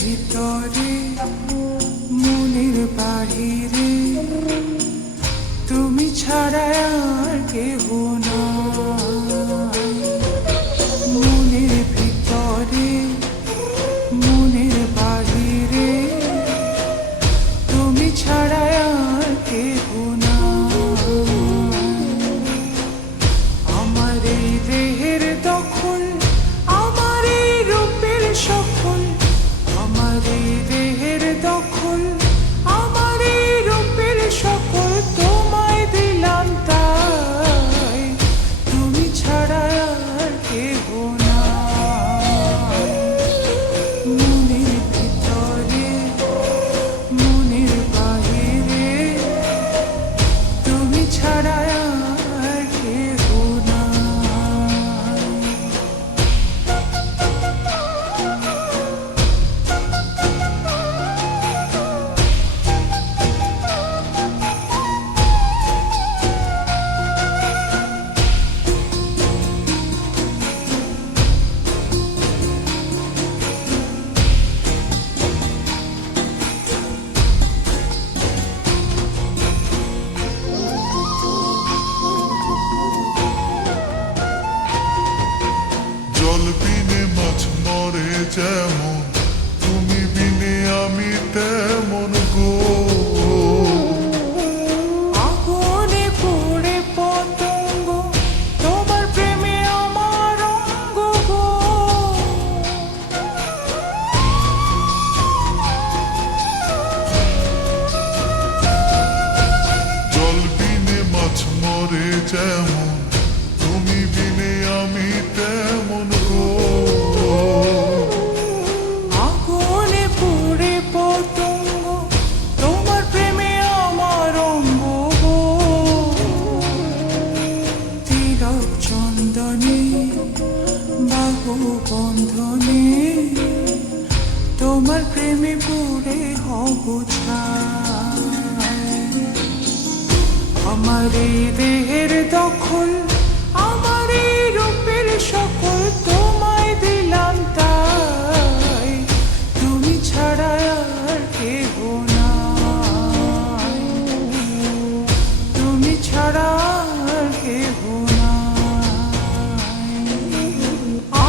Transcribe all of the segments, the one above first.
ভিতরে মনের বাহিরে তুমি ছাড়া আর কেহ নাই। মনের ভিতরে মনের বাহিরে তুমি ছাড়া আর কেহ নাই। আমার এই দেহের দখল, আমার এই রূপের সকল, আমার এই দেহের দখল, আমার এই রূপের সকল তোমায় দিলাম তাই, তুমি ছাড়া আর কেহ নাই। মনের ভিতরে মনের বাহিরে তুমি ছাড়া আর কেহ নাই। জল বিনে মাছ মরে যেমন, তুমি বিনে আমি তেমন গো। আগুনে পুড়ে পতঙ্গ, তোমার প্রেমে আমার অঙ্গ গো। জল বিনে মাছ মরে যেমন, তুমি বিনে আমি তেমন গো। আগুনে পুড়ে পতঙ্গ, তোমার প্রেমে আমার অঙ্গ গো। তিলক চন্দনে বাহু বন্ধনে, তোমার প্রেমে পুড়ে হব ছাই। আমার এই দেহের দখল, আমার এই রূপের সকল তোমায় দিলাম তাই, তুমি ছাড়া আর কেহ নাই। তুমি ছাড়া আর কেহ নাই।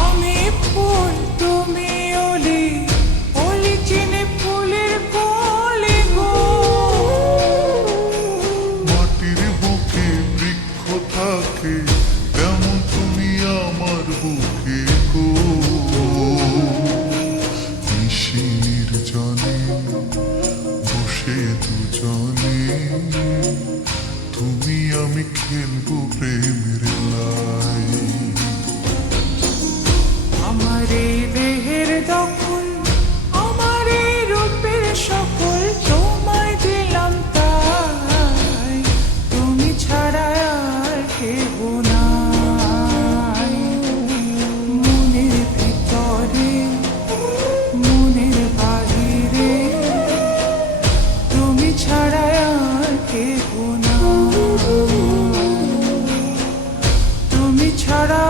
আমি ফুল তুমি অলি, অলি চিনে ফুলের কলি গো। মাটির বুকে বৃক্ষ থাকে, তেমন তুমি আমার বুকে গো। নিশির জনে বসে দুজনে, তুমি আমি খেলবো প্রেমের লাই। আমার এই দেহের দখল, আমার এই রূপের সকল তোমায় দিলাম তাই, তুমি ছাড়া আর কেহ নাই। মনের ভিতরে মনের বাহিরে তুমি ছাড়া আর কেহ নাই, তুমি ছাড়া